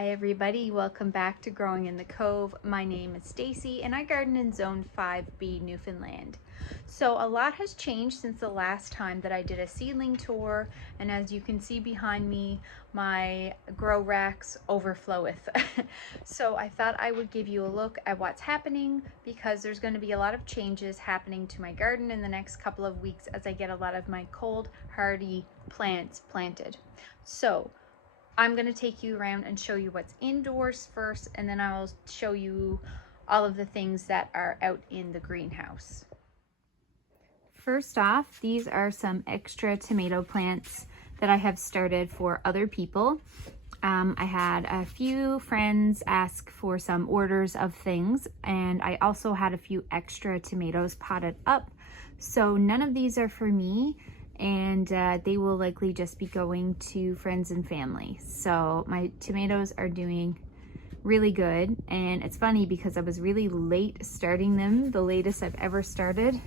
Hi everybody, welcome back to Growing in the Cove. My name is Stacy and I garden in Zone 5B, Newfoundland. So a lot has changed since the last time that I did a seedling tour, and as you can see behind me, my grow racks overfloweth. So I thought I would give you a look at what's happening, because there's going to be a lot of changes happening to my garden in the next couple of weeks as I get a lot of my cold hardy plants planted. So I'm going to take you around and show you what's indoors first, and then I'll show you all of the things that are out in the greenhouse. First off, these are some extra tomato plants that I have started for other people. I had a few friends ask for some orders of things, and I also had a few extra tomatoes potted up. So none of these are for me, and they will likely just be going to friends and family. So my tomatoes are doing really good, and it's funny because I was really late starting them, the latest I've ever started,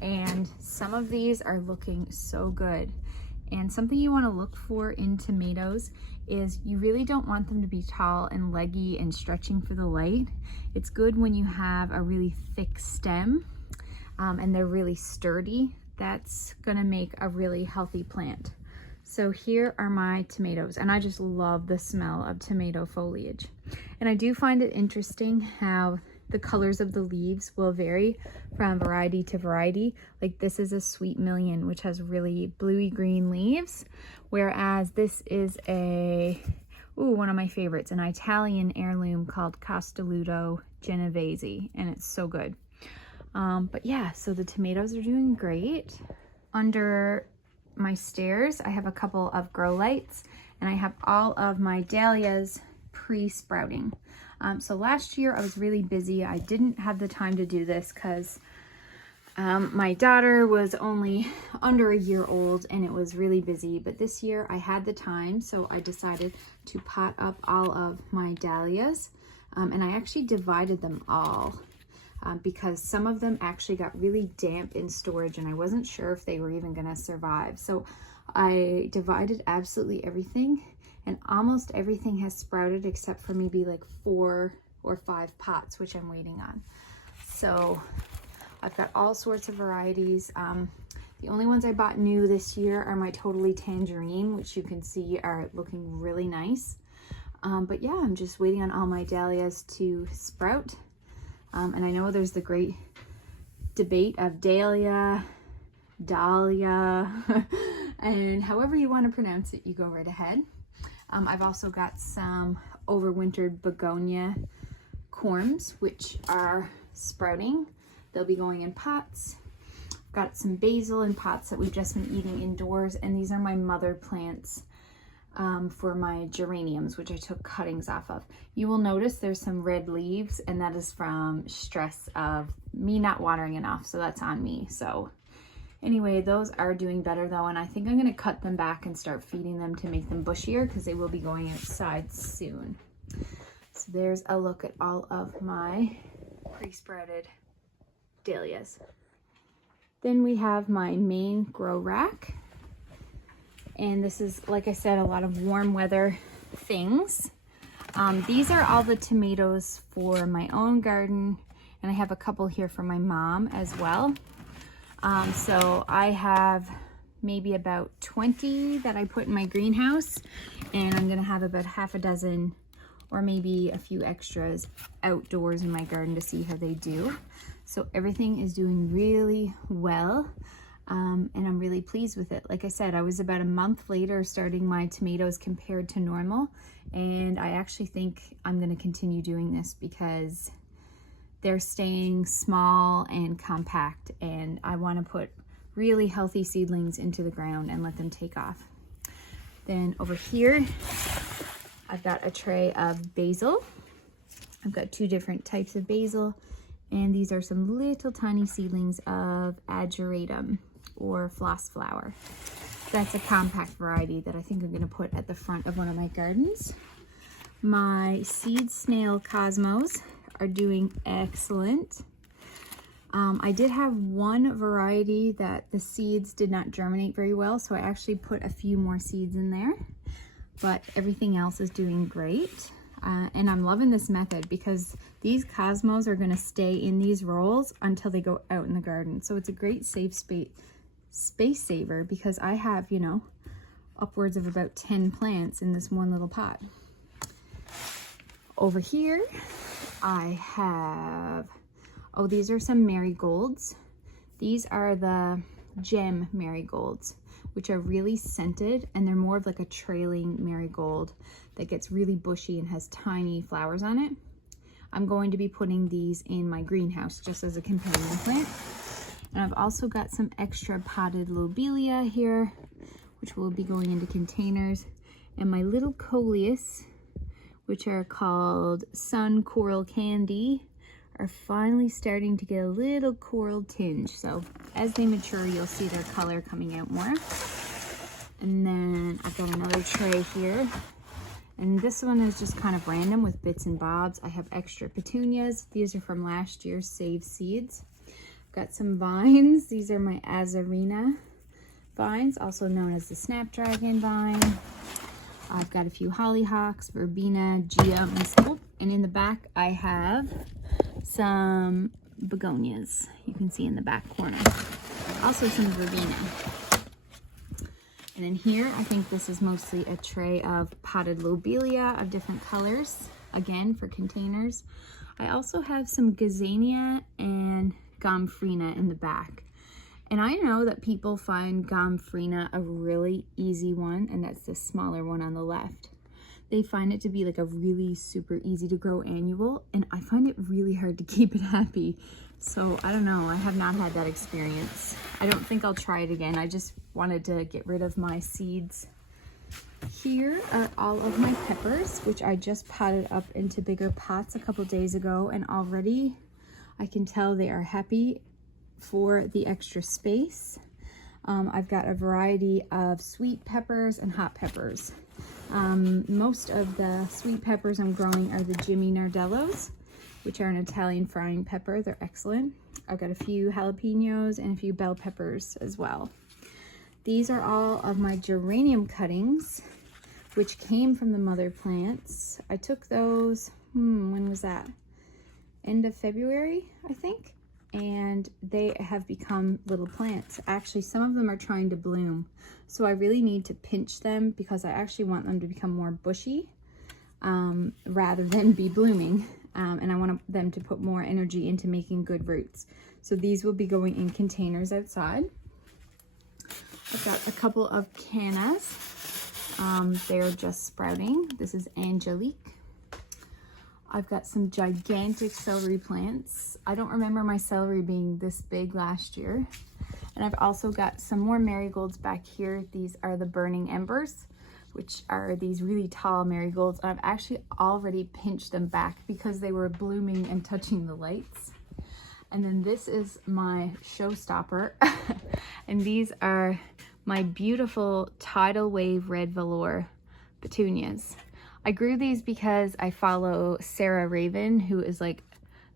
and some of these are looking so good. And something you want to look for in tomatoes is you really don't want them to be tall and leggy and stretching for the light. It's good when you have a really thick stem and they're really sturdy. That's gonna make a really healthy plant. So here are my tomatoes, and I just love the smell of tomato foliage. And I do find it interesting how the colors of the leaves will vary from variety to variety. Like this is a Sweet Million, which has really bluey green leaves, whereas this is one of my favorites, an Italian heirloom called Castelluto Genovese, and it's so good. But yeah, so the tomatoes are doing great. Under my stairs, I have a couple of grow lights, and I have all of my dahlias pre-sprouting. So last year I was really busy. I didn't have the time to do this because my daughter was only under a year old and it was really busy. But this year I had the time, so I decided to pot up all of my dahlias, and I actually divided them all. Because some of them actually got really damp in storage and I wasn't sure if they were even gonna survive. So I divided absolutely everything, and almost everything has sprouted except for maybe like 4 or 5 pots, which I'm waiting on. So I've got all sorts of varieties. The only ones I bought new this year are my Totally Tangerine, which you can see are looking really nice. But yeah, I'm just waiting on all my dahlias to sprout. And I know there's the great debate of dahlia, and however you want to pronounce it, you go right ahead. I've also got some overwintered begonia corms, which are sprouting. They'll be going in pots. Got some basil in pots that we've just been eating indoors, and these are my mother plants for my geraniums, which I took cuttings off of. You will notice there's some red leaves, and that is from stress of me not watering enough, so that's on me. So anyway, those are doing better though, and I think I'm going to cut them back and start feeding them to make them bushier because they will be going outside soon. So there's a look at all of my pre-sprouted dahlias. Then we have my main grow rack. And this is, like I said, a lot of warm weather things. These are all the tomatoes for my own garden, and I have a couple here for my mom as well. So I have maybe about 20 that I put in my greenhouse, and I'm gonna have about half a dozen or maybe a few extras outdoors in my garden to see how they do. So everything is doing really well. And I'm really pleased with it. Like I said, I was about a month later starting my tomatoes compared to normal, and I actually think I'm going to continue doing this because they're staying small and compact, and I want to put really healthy seedlings into the ground and let them take off. Then over here, I've got a tray of basil. I've got 2 different types of basil, and these are some little tiny seedlings of ageratum, or floss flower. That's a compact variety that I think I'm going to put at the front of one of my gardens. My seed snail cosmos are doing excellent. I did have one variety that the seeds did not germinate very well, so I actually put a few more seeds in there, but everything else is doing great. And I'm loving this method because these cosmos are going to stay in these rolls until they go out in the garden. So it's a great safe space saver because I have, you know, upwards of about 10 plants in this one little pot. Over here, I have, oh, these are some marigolds. These are the gem marigolds, which are really scented, and they're more of like a trailing marigold that gets really bushy and has tiny flowers on it. I'm going to be putting these in my greenhouse just as a companion plant. And I've also got some extra potted lobelia here, which will be going into containers. And my little coleus, which are called sun coral candy, are finally starting to get a little coral tinge. So as they mature, you'll see their color coming out more. And then I've got another tray here. And this one is just kind of random with bits and bobs. I have extra petunias. These are from last year's saved seeds. I've got some vines. These are my azarina vines, also known as the snapdragon vine. I've got a few hollyhocks, verbena, geums. Oh, and in the back, I have some begonias. You can see in the back corner. Also some verbena. And in here, I think this is mostly a tray of potted lobelia of different colors, again, for containers. I also have some gazania and gomphrena in the back. And I know that people find gomphrena a really easy one, and that's the smaller one on the left. They find it to be like a really super easy to grow annual, and I find it really hard to keep it happy. So I don't know, I have not had that experience. I don't think I'll try it again. I just wanted to get rid of my seeds. Here are all of my peppers, which I just potted up into bigger pots a couple days ago, and already I can tell they are happy for the extra space. I've got a variety of sweet peppers and hot peppers. Most of the sweet peppers I'm growing are the Jimmy Nardellos, which are an Italian frying pepper. They're excellent. I've got a few jalapenos and a few bell peppers as well. These are all of my geranium cuttings, which came from the mother plants. I took those, when was that? End of February, I think. And they have become little plants. Actually, some of them are trying to bloom. So I really need to pinch them because I actually want them to become more bushy rather than be blooming. And I want them to put more energy into making good roots. So these will be going in containers outside. I've got a couple of cannas. They're just sprouting. This is Angelique. I've got some gigantic celery plants. I don't remember my celery being this big last year. And I've also got some more marigolds back here. These are the burning embers, which are these really tall marigolds. I've actually already pinched them back because they were blooming and touching the lights. And then this is my showstopper. And these are my beautiful tidal wave red velour petunias. I grew these because I follow Sarah Raven, who is like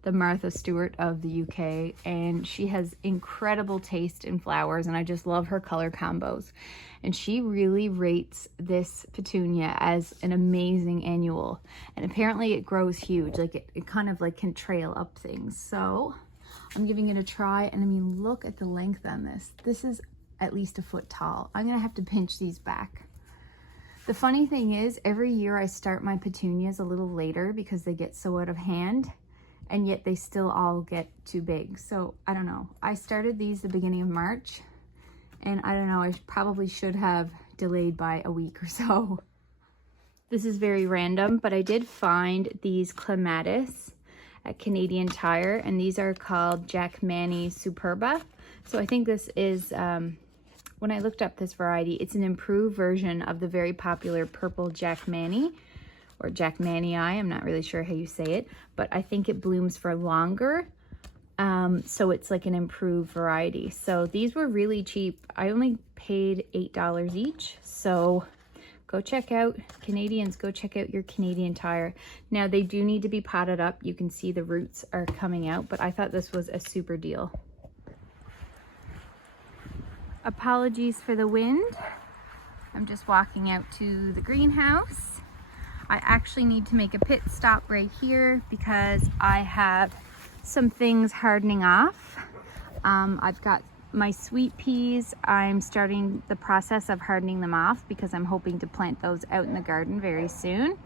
the Martha Stewart of the UK, and she has incredible taste in flowers, and I just love her color combos. And she really rates this petunia as an amazing annual, and apparently it grows huge. Like it kind of like can trail up things. So I'm giving it a try, and I mean, look at the length on this. This is at least a foot tall. I'm gonna have to pinch these back. The funny thing is, every year I start my petunias a little later because they get so out of hand, and yet they still all get too big. So I don't know. I started these the beginning of March, and I don't know, I probably should have delayed by a week or so. This is very random, but I did find these clematis at Canadian Tire, and these are called Jackmanii superba. So I think this is, when I looked up this variety, it's an improved version of the very popular purple Jackmanii, or Jackmanii. I'm not really sure how you say it, but I think it blooms for longer. So it's like an improved variety. So these were really cheap. I only paid $8 each. So go check out, Canadians, go check out your Canadian Tire. Now they do need to be potted up. You can see the roots are coming out, but I thought this was a super deal. Apologies for the wind. I'm just walking out to the greenhouse. I actually need to make a pit stop right here because I have some things hardening off. I've got my sweet peas. I'm starting the process of hardening them off because I'm hoping to plant those out in the garden very soon.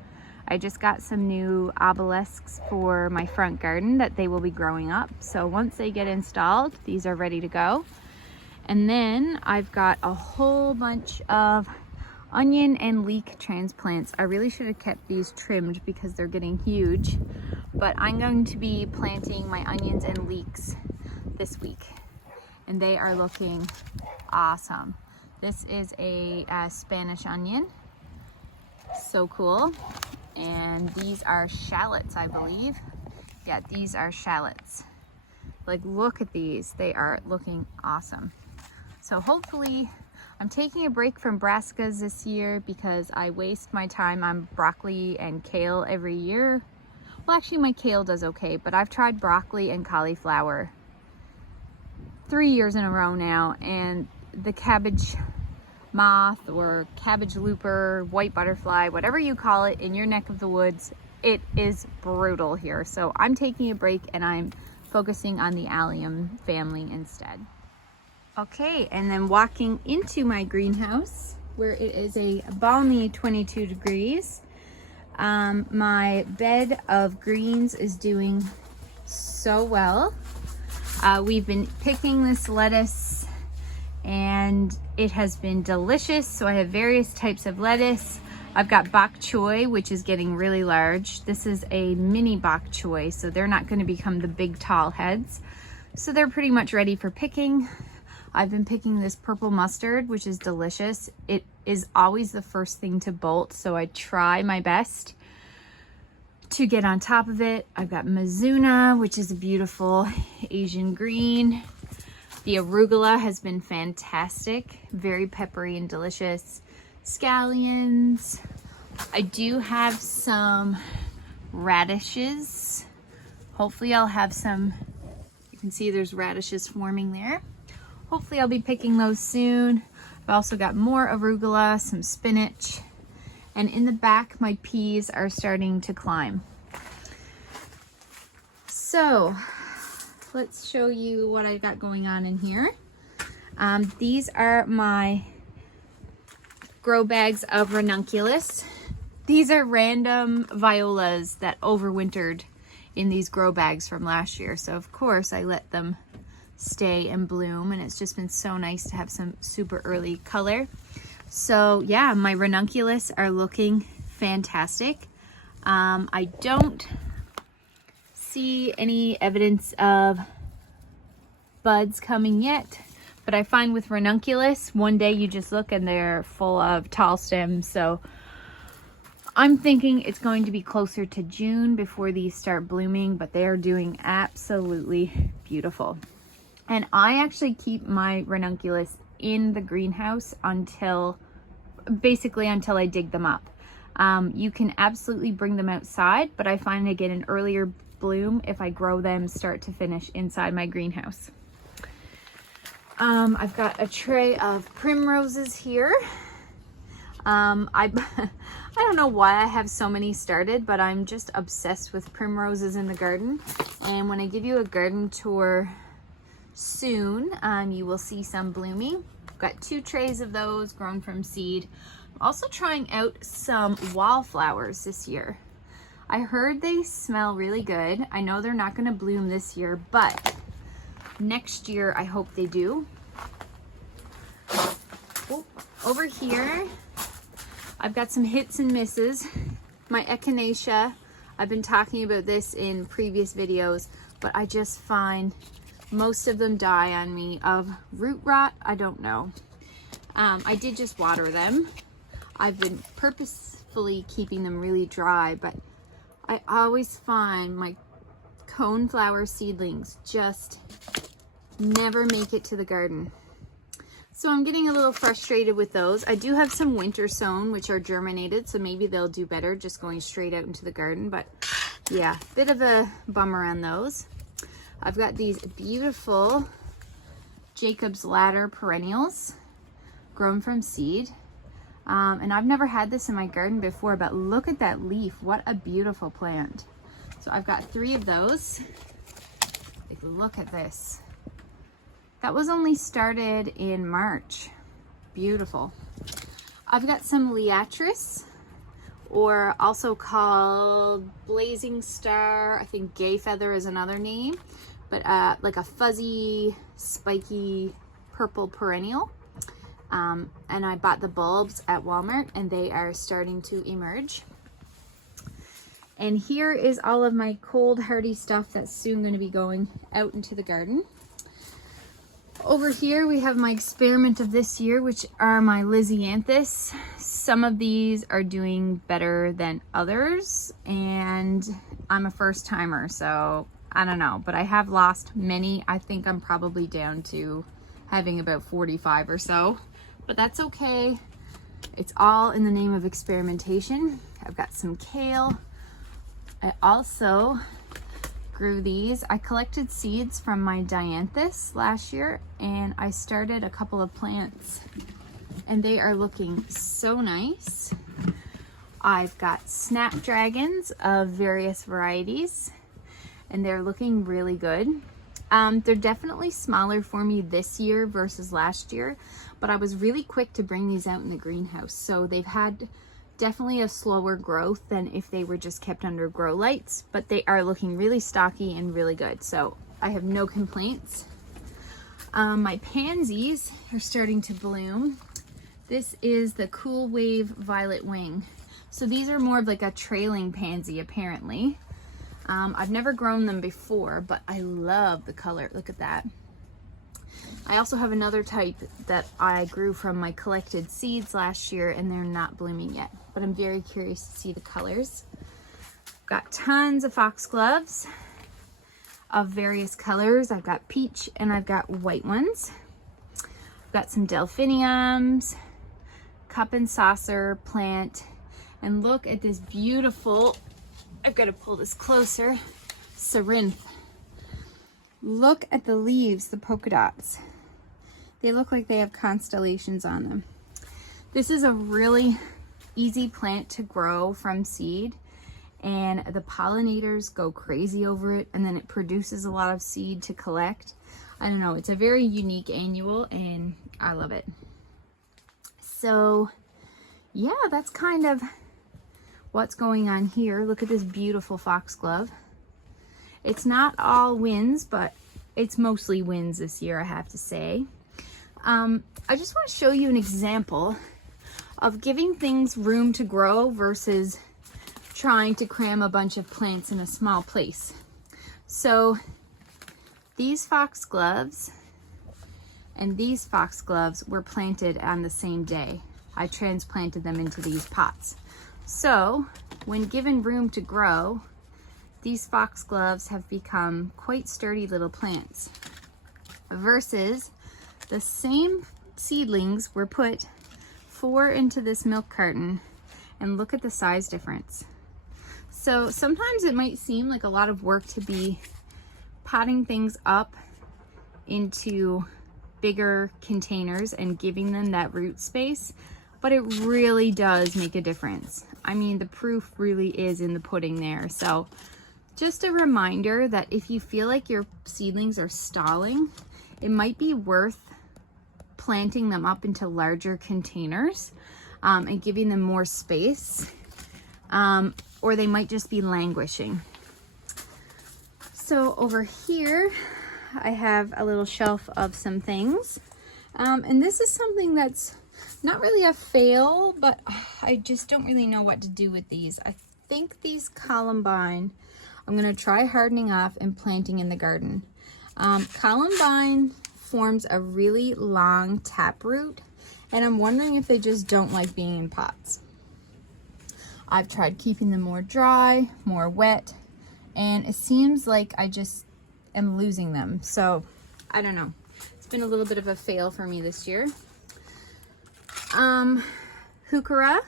I just got some new obelisks for my front garden that they will be growing up. So once they get installed, these are ready to go. And then I've got a whole bunch of onion and leek transplants. I really should have kept these trimmed because they're getting huge, but I'm going to be planting my onions and leeks this week, and they are looking awesome. This is a Spanish onion, so cool. And these are shallots, I believe. Yeah, these are shallots. Like, look at these, they are looking awesome. So hopefully, I'm taking a break from brassicas this year because I waste my time on broccoli and kale every year. Well, actually my kale does okay, but I've tried broccoli and cauliflower 3 years in a row now, and the cabbage moth or cabbage looper, white butterfly, whatever you call it in your neck of the woods, it is brutal here. So I'm taking a break and I'm focusing on the allium family instead. Okay, and then walking into my greenhouse where it is a balmy 22 degrees. My bed of greens is doing so well. We've been picking this lettuce and it has been delicious. So I have various types of lettuce. I've got bok choy, which is getting really large. This is a mini bok choy, so they're not going to become the big tall heads. So they're pretty much ready for picking. I've been picking this purple mustard, which is delicious. It is always the first thing to bolt, so I try my best to get on top of it. I've got Mizuna, which is a beautiful Asian green. The arugula has been fantastic, very peppery and delicious. Scallions. I do have some radishes. Hopefully I'll have some, you can see there's radishes forming there. Hopefully I'll be picking those soon. I've also got more arugula, some spinach, and in the back my peas are starting to climb. So let's show you what I got going on in here. These are my grow bags of ranunculus. These are random violas that overwintered in these grow bags from last year. So of course I let them stay and bloom, and it's just been so nice to have some super early color. So yeah, my ranunculus are looking fantastic. I don't see any evidence of buds coming yet, but I find with ranunculus, one day you just look and they're full of tall stems. So I'm thinking it's going to be closer to June before these start blooming, but they are doing absolutely beautiful. And I actually keep my ranunculus in the greenhouse until I dig them up. You can absolutely bring them outside, but I find I get an earlier bloom if I grow them start to finish inside my greenhouse. I've got a tray of primroses here. I don't know why I have so many started, but I'm just obsessed with primroses in the garden. And when I give you a garden tour soon, you will see some blooming. I've got 2 trays of those grown from seed. I'm also trying out some wallflowers this year. I heard they smell really good. I know they're not going to bloom this year, but next year I hope they do. Oh, over here I've got some hits and misses. My echinacea, I've been talking about this in previous videos, but I just find most of them die on me of root rot. I don't know. I did just water them. I've been purposefully keeping them really dry, but I always find my coneflower seedlings just never make it to the garden. So I'm getting a little frustrated with those. I do have some winter sown, which are germinated, so maybe they'll do better just going straight out into the garden. But yeah, bit of a bummer on those. I've got these beautiful Jacob's Ladder perennials grown from seed. And I've never had this in my garden before, but look at that leaf. What a beautiful plant. So I've got 3 of those. Like, look at this. That was only started in March. Beautiful. I've got some Liatris, or also called Blazing Star. I think Gay Feather is another name, but like a fuzzy, spiky purple perennial. And I bought the bulbs at Walmart and they are starting to emerge. And here is all of my cold hardy stuff that's soon going to be going out into the garden. Over here we have my experiment of this year, which are my Lisianthus. Some of these are doing better than others, and I'm a first timer, so I don't know, but I have lost many. I think I'm probably down to having about 45 or so, but that's okay. It's all in the name of experimentation. I've got some kale. I also grew these. I collected seeds from my Dianthus last year and I started a couple of plants and they are looking so nice. I've got snapdragons of various varieties and they're looking really good. They're definitely smaller for me this year versus last year, but I was really quick to bring these out in the greenhouse. So they've had definitely a slower growth than if they were just kept under grow lights, but they are looking really stocky and really good. So I have no complaints. My pansies are starting to bloom. This is the Cool Wave Violet Wing. So these are more of like a trailing pansy apparently. I've never grown them before, but I love the color. Look at that. I also have another type that I grew from my collected seeds last year and they're not blooming yet, but I'm very curious to see the colors. Got tons of foxgloves of various colors. I've got peach and I've got white ones. I've got some delphiniums, cup and saucer plant, and look at this beautiful, I've got to pull this closer, Cerinthe. Look at the leaves, the polka dots. They look like they have constellations on them. This is a really easy plant to grow from seed, and the pollinators go crazy over it, and then it produces a lot of seed to collect. I don't know, it's a very unique annual and I love it. So yeah, that's kind of what's going on here. Look at this beautiful foxglove. It's not all wins, but it's mostly wins this year, I have to say. I just want to show you an example of giving things room to grow versus trying to cram a bunch of plants in a small place. So these foxgloves and these foxgloves were planted on the same day. I transplanted them into these pots. So when given room to grow, these foxgloves have become quite sturdy little plants versus the same seedlings were put 4 into this milk carton, and look at the size difference. So sometimes it might seem like a lot of work to be potting things up into bigger containers and giving them that root space, but it really does make a difference. I mean, the proof really is in the pudding there. So just a reminder that if you feel like your seedlings are stalling, it might be worth planting them up into larger containers and giving them more space, or they might just be languishing. So over here, I have a little shelf of some things. And this is something that's not really a fail, but I just don't really know what to do with these. I think these columbine, I'm gonna try hardening off and planting in the garden. Columbine forms a really long taproot, and I'm wondering if they just don't like being in pots. I've tried keeping them more dry, more wet, and it seems like I just am losing them. So I don't know. It's been a little bit of a fail for me this year. Heuchera,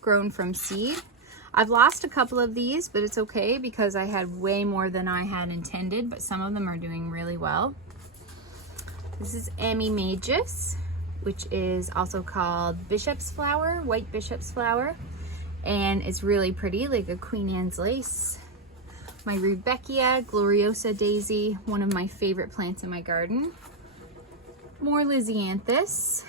grown from seed. I've lost a couple of these, but it's okay because I had way more than I had intended, but some of them are doing really well. This is Amy Magus. which is also called bishop's flower, white bishop's flower. And it's really pretty, like a Queen Anne's lace. My Rudbeckia gloriosa daisy, one of my favorite plants in my garden. More Lysianthus.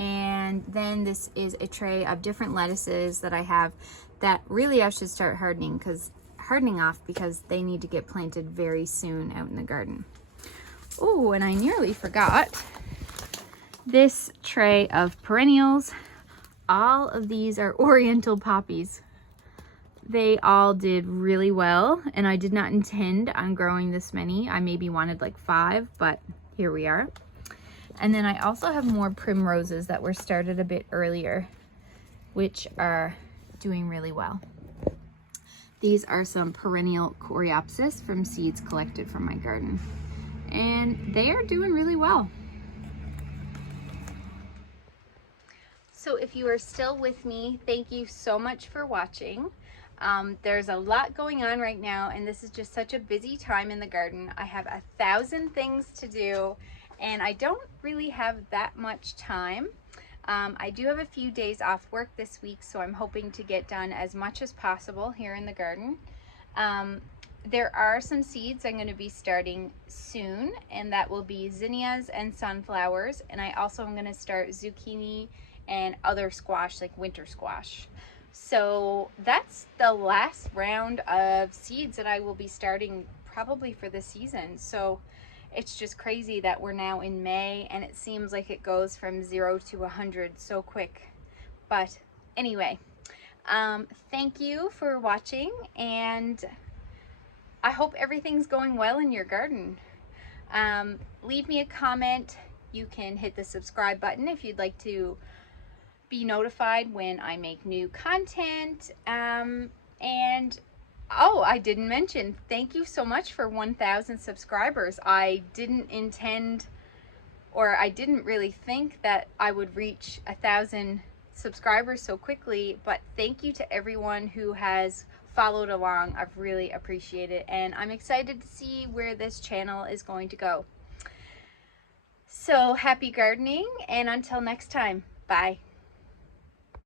And then this is a tray of different lettuces that I have that really I should start hardening off because they need to get planted very soon out in the garden. Oh, and I nearly forgot this tray of perennials. All of these are oriental poppies. They all did really well, and I did not intend on growing this many. I maybe wanted like 5, but here we are. And then I also have more primroses that were started a bit earlier, which are doing really well. These are some perennial coreopsis from seeds collected from my garden, and they are doing really well. So if you are still with me, thank you so much for watching. There's a lot going on right now, and this is just such a busy time in the garden. I have 1,000 things to do, and I don't really have that much time. I do have a few days off work this week, so I'm hoping to get done as much as possible here in the garden. There are some seeds I'm going to be starting soon, and that will be zinnias and sunflowers, and I also am going to start zucchini and other squash, like winter squash. So that's the last round of seeds that I will be starting probably for the season. So it's just crazy that we're now in May and it seems like it goes from 0 to 100 so quick. But anyway, thank you for watching, and I hope everything's going well in your garden. Leave me a comment. You can hit the subscribe button if you'd like to be notified when I make new content. And oh, I didn't mention, thank you so much for 1,000 subscribers. I didn't intend, or I didn't really think that I would reach 1,000 subscribers so quickly, but thank you to everyone who has followed along. I've really appreciated it, and I'm excited to see where this channel is going to go. So happy gardening, and until next time, bye.